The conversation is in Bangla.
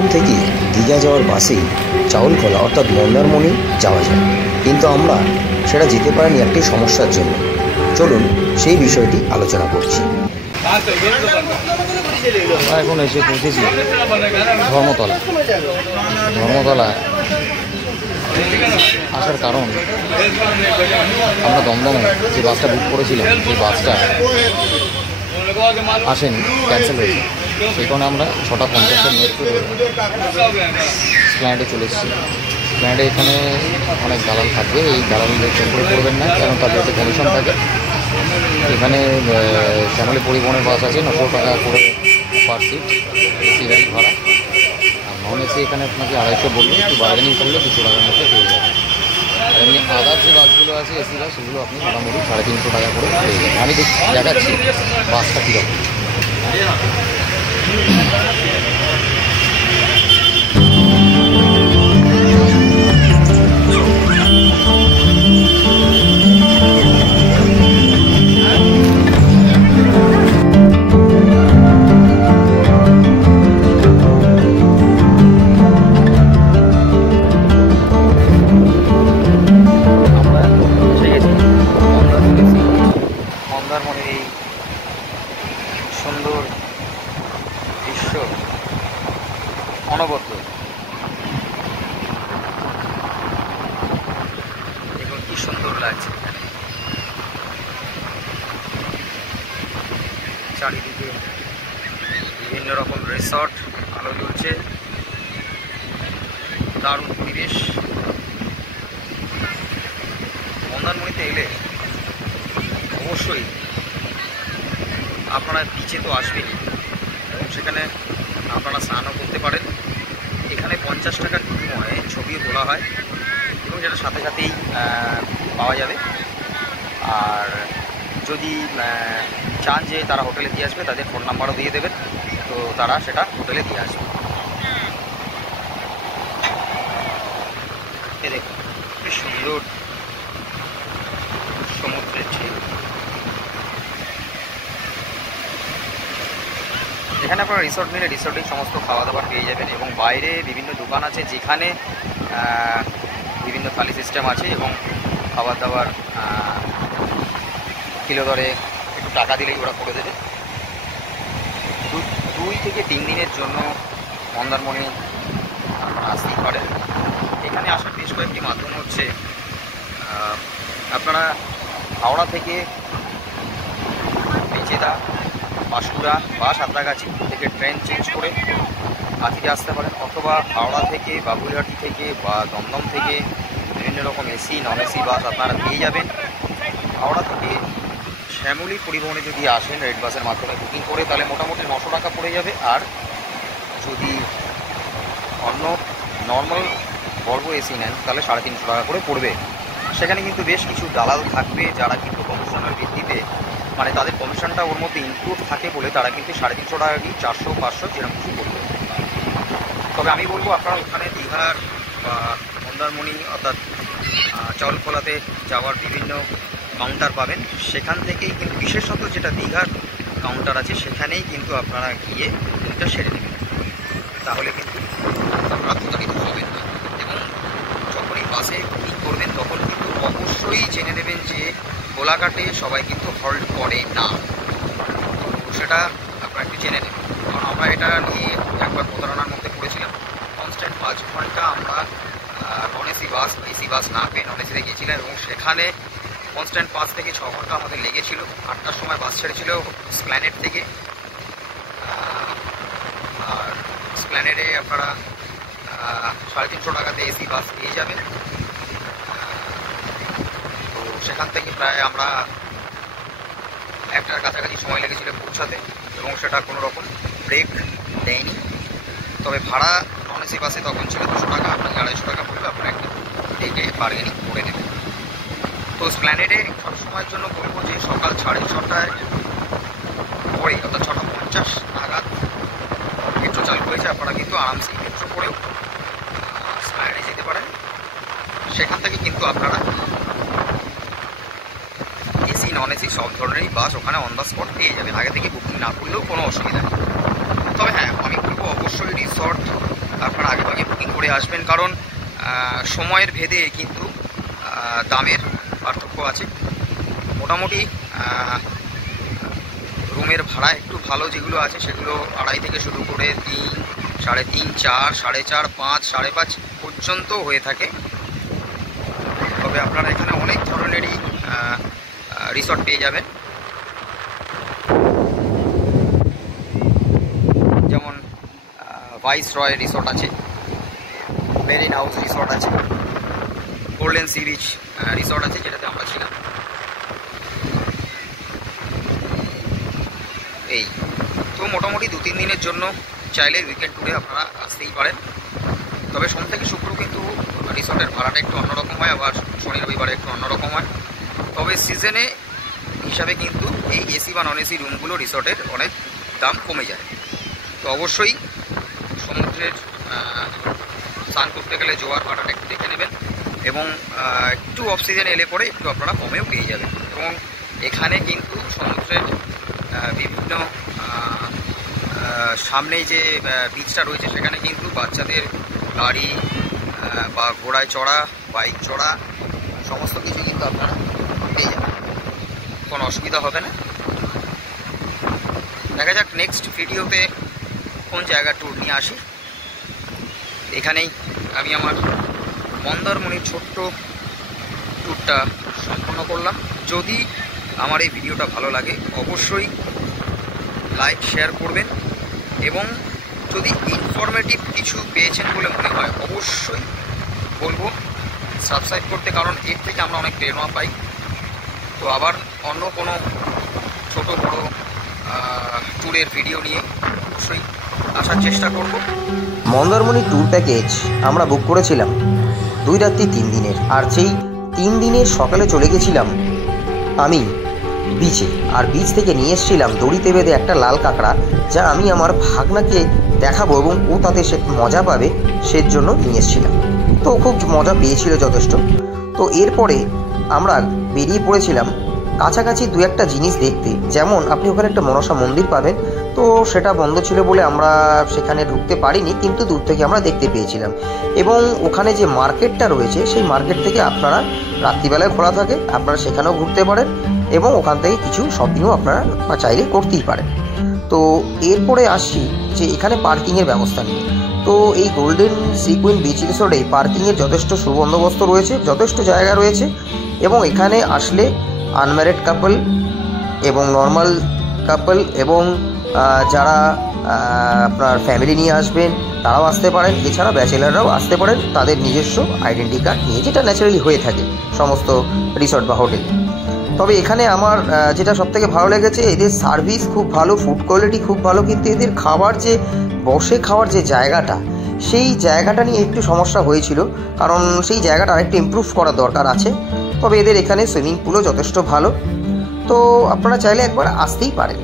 দমদম থেকে দীঘা যাওয়ার বাসেই চাউলখোলা অর্থাৎ মন্দারমণি যাওয়া যায়, কিন্তু আমরা সেটা যেতে পারিনি একটি সমস্যার জন্য। চলুন সেই বিষয়টি আলোচনা করছি। এখন এসে পৌঁছেছি ধর্মতলা। আসার কারণ আমরা দমদমে যে বাসটা বুক করেছিলাম সেই বাসটা আসেনি, ক্যান্সেল হয়েছে। সেই কারণে আমরা 6:50 মেট্রো স্প্ল্যানেডে চলে এসেছি। স্প্ল্যানেডে এখানে অনেক দালাল থাকবে, এই দালালদের চক্করে পড়বেন না, কারণ তাদের যে কমিশন থাকে। এখানে শ্যামলী পরিবহনের বাস আছে 900 টাকা করে পার সিট, এসি গাড়ি ভাড়া। আর নন এসি এখানে আপনাকে 250 বলবে, একটু বার্গেনিং করলে 200 টাকার মধ্যে পেয়ে যাবেন। আর এমনি আদার যে বাসগুলো আছে এসি বাস, সেগুলো আপনি মোটামুটি 350 টাকা করে পেয়ে যাবেন। আমি দেখাচ্ছি বাসটা কীরকম। মন্দারমণির এই সুন্দর দৃশ্য অনবদ্য। দেখুন কি সুন্দর লাগছে এখানে, চারিদিকে বিভিন্ন রকম রিসর্ট, আলো জ্বলছে, দারুণ পরিবেশ। মন্দারমণিতে এলে অবশ্যই আপনারা বিচে তো আসবেনই, এবং সেখানে আপনারা স্নানও করতে পারেন। এখানে 50 টাকার বিনিময়ে ছবিও তোলা হয়, এবং যেটা সাথে সাথেই পাওয়া যাবে। আর যদি চান যে তারা হোটেলে দিয়ে আসবে, তাদের ফোন নাম্বারও দিয়ে দেবেন, তো তারা সেটা হোটেলে দিয়ে আসবে। এ দেখুন কি সুন্দর সমুদ্রের ঢেউ। এখানে আপনারা রিসর্ট নিলে রিসর্টেই সমস্ত খাওয়া দাওয়া পেয়ে যাবেন, এবং বাইরে বিভিন্ন দোকান আছে যেখানে বিভিন্ন থালি সিস্টেম আছে, এবং খাবার দাবার কিলো দরে একটু টাকা দিলেই ওরা করে দেবে। 2 থেকে 3 দিনের জন্য মন্দারমণি আসতেই পারেন। এখানে আসার বেশ কয়েকটি মাধ্যম হচ্ছে, আপনারা হাওড়া থেকে মেচেদা, পাঁশকুড়া বা সাঁতরাগাছি থেকে ট্রেন চেঞ্জ করে হাতিতে আসতে পারেন, অথবা হাওড়া থেকে, বাবুইহাটি থেকে বা দমদম থেকে বিভিন্ন রকম এসি নন এসি বাস আপনারা পেয়ে যাবেন। হাওড়া থেকে শ্যামলী পরিবহনে যদি আসেন রেড বাসের মাধ্যমে বুকিং করে, তাহলে মোটামুটি 900 টাকা পড়ে যাবে। আর যদি অন্য নর্মাল ভলভো এসি নেন তাহলে 350 টাকা করে পড়বে। সেখানে কিন্তু বেশ কিছু দালাল থাকবে, যারা কিন্তু কমিশনের ভিত্তিতে, মানে তাদের কমিশনটা ওর মধ্যে ইনক্লুড থাকে বলে তারা কিন্তু 350 টাকা কি 400-500 যেরকম কিছু করবে। তবে আমি বলবো আপনারা ওখানে দীঘার বা মন্দারমণি অর্থাৎ চাউলখোলাতে যাওয়ার বিভিন্ন কাউন্টার পাবেন, সেখান থেকেই কিন্তু বিশেষত যেটা দীঘার কাউন্টার আছে সেখানেই কিন্তু আপনারা গিয়ে বুকিংটা সেরে নেবেন, তাহলে কিন্তু আপনারা প্রতারিত হবেন না। এবং যখনই বাসে বুকিং করবেন তখন কিন্তু অবশ্যই জেনে নেবেন যে কোলাঘাটে সবাই কিন্তু হল্ট করে না, সেটা আপনারা একটু জেনে নেবেন। কারণ আমরা এটা নিয়ে একবার প্রতারণার মধ্যে পড়েছিলাম। কনস্ট্যান্ট 5 ঘন্টা আমরা non AC bus, AC bus না পেয়ে নন এসিতে গিয়েছিলাম, এবং সেখানে কনস্ট্যান্ট 5 থেকে 6 ঘন্টা আমাদের লেগেছিল। 8টার সময় বাস ছেড়েছিল স্প্ল্যানেড থেকে, আর স্প্ল্যানেডে আপনারা 350 টাকাতে এসি বাস পেয়ে যাবেন। তো সেখান থেকে প্রায় আমরা 1টার কাছাকাছি সময় লেগেছিল পৌঁছাতে, এবং সেটা কোনো রকম ব্রেক দেয়নি। তবে ভাড়া নন এসি বাসে তখন ছিল 200 টাকা, আপনাকে 250 টাকা পড়বে, আপনারা একটু ডেকে বার্গেনিং করে নেবেন। তো স্প্ল্যানেডে সবসময়ের জন্য বলবো যে সকাল 6:30টায় পরে, অর্থাৎ 6:50 নাগাদ মেট্রো চালু হয়েছে। আপনারা কিন্তু আরামসে মেট্রো করেও স্প্ল্যানেডে যেতে পারেন। সেখান থেকে কিন্তু আপনারা এসি নন এসি সব ধরনেরই বাস ওখানে অন দ্য স্পট পেয়ে যাবেন, আগে থেকে বুকিং না করলেও কোনো অসুবিধা নেই। তবে হ্যাঁ, আমি বলবো অবশ্যই রিসর্ট আসবেন, কারণ সময়ের ভেদে কিন্তু দামের পার্থক্য আছে। মোটামুটি রুমের ভাড়া একটু ভালো যেগুলো আছে সেগুলো 2.5 থেকে শুরু করে 3, 3.5, 4, 4.5, 5, 5.5 পর্যন্ত হয়ে থাকে। তবে আপনারা এখানে অনেক ধরনেরই রিসর্ট পেয়ে যাবেন, যেমন ভাইসরয় রিসর্ট আছে, মেরিন হাউস রিসর্ট আছে, গোল্ডেন সি বিচ রিসর্ট আছে যেটাতে আমরা ছিলাম। এই তো মোটামুটি 2-3 দিনের জন্য চাইলে উইকেন্ড ট্যুরে আপনারা আসতেই পারেন। তবে সোম থেকে শুক্র কিন্তু রিসর্টের ভাড়াটা একটু অন্যরকম হয়, আবার শনি রবিবারে একটু অন্যরকম হয়। তবে সিজনে হিসাবে কিন্তু এই এসি বা নন এসি রুমগুলো রিসর্টের অনেক দাম কমে যায়। তো অবশ্যই সমুদ্রের স্নান করতে গেলে জোয়ার ভাড়াটা একটু দেখে নেবেন, এবং একটু অফ সিজনে এলে পরে একটু আপনারা কমেও পেয়ে যাবেন। এবং এখানে কিন্তু সমুদ্রের বিভিন্ন সামনে যে বিচটা রয়েছে সেখানে কিন্তু বাচ্চাদের গাড়ি বা ঘোড়ায় চড়া, বাইক চড়া সমস্ত কিছু কিন্তু আপনারা পেয়ে যাবেন, কোনো অসুবিধা হবে না। দেখা যাক নেক্সট ভিডিওতে কোন জায়গা ট্যুর নিয়ে আসি। এখানেই আমি আমার মন্দারমণির ছোট্ট ট্যুরটা সম্পন্ন করলাম। যদি আমার এই ভিডিওটা ভালো লাগে অবশ্যই লাইক শেয়ার করবেন, এবং যদি ইনফরমেটিভ কিছু পেয়েছেন বলে মনে হয় অবশ্যই বলবো সাবস্ক্রাইব করতে, কারণ এর থেকে আমরা অনেক প্রেরণা পাই। তো আবার অন্য কোনো ছোট বড় ট্যুরের ভিডিও নিয়ে অবশ্যই আসার চেষ্টা করব। মন্দারমণি ট্যুর প্যাকেজ আমরা বুক করেছিলাম 2 রাত্রি 3 দিনের, আর সেই 3 দিনের সকালে চলে গেছিলাম আমি বিচে, আর বিচ থেকে নিয়ে এসেছিলাম দড়িতে বেঁধে একটা লাল কাঁকড়া, যা আমি আমার ভাগনাকে দেখাবো এবং ও তাতে সে মজা পাবে সের জন্য নিয়ে এসেছিলাম। তো খুব মজা পেয়েছিল যথেষ্ট। তো এরপরে আমরা বেরিয়ে পড়েছিলাম কাছাকাছি 2-1টা জিনিস দেখতে, যেমন আপনি ওখানে একটা মনসা মন্দির পাবেন। তো সেটা বন্ধ ছিল বলে আমরা সেখানে ঢুকতে পারিনি, কিন্তু দূর থেকে আমরা দেখতে পেয়েছিলাম। এবং ওখানে যে মার্কেটটা রয়েছে সেই মার্কেট থেকে আপনারা রাত্রিবেলায় খোলা থাকে, আপনারা সেখানেও ঘুরতে পারেন এবং ওখান থেকে কিছু শপিংও আপনারা চাইলে করতেই পারেন। তো এরপরে আসছি যে এখানে পার্কিংয়ের ব্যবস্থা নিয়ে। তো এই গোল্ডেন সি কুইন বিচ রিসোর্টে পার্কিংয়ের যথেষ্ট সুবন্দোবস্ত রয়েছে, যথেষ্ট জায়গা রয়েছে, এবং এখানে আসলে আনম্যারিড কাপল এবং নর্মাল কাপল এবং যারা আপনার ফ্যামিলি নিয়ে আসবেন তারাও আসতে পারেন, এছাড়া ব্যাচেলাররাও আসতে পারেন তাদের নিজস্ব আইডেন্টি কার্ড নিয়ে, যেটা ন্যাচারালি হয়ে থাকে সমস্ত রিসর্ট বা হোটেলে। তবে এখানে আমার যেটা সবথেকে ভালো লেগেছে, এদের সার্ভিস খুব ভালো, ফুড কোয়ালিটি খুব ভালো, কিন্তু এদের খাবার যে বসে খাওয়ার যে জায়গাটা, সেই জায়গাটা নিয়ে একটু সমস্যা হয়েছিল, কারণ সেই জায়গাটা আরেকটু ইমপ্রুভ করার দরকার আছে। তবে এদের এখানে সুইমিং পুলও যথেষ্ট ভালো, তো আপনারা চাইলে একবার আসতেই পারেন।